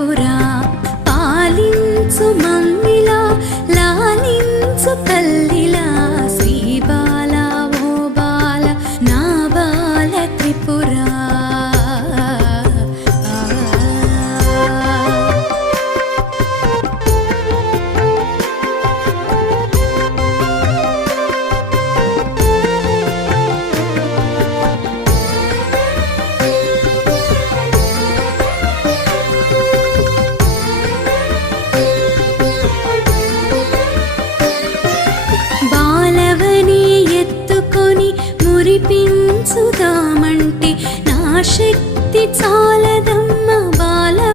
త్రిపుర పాలించు మమ్మిలా లాలించు తల్లిలా శ్రీ బాల ఓ బాల నా బాల త్రిపుర మురిపించుదామంటే నా శక్తి చాలదం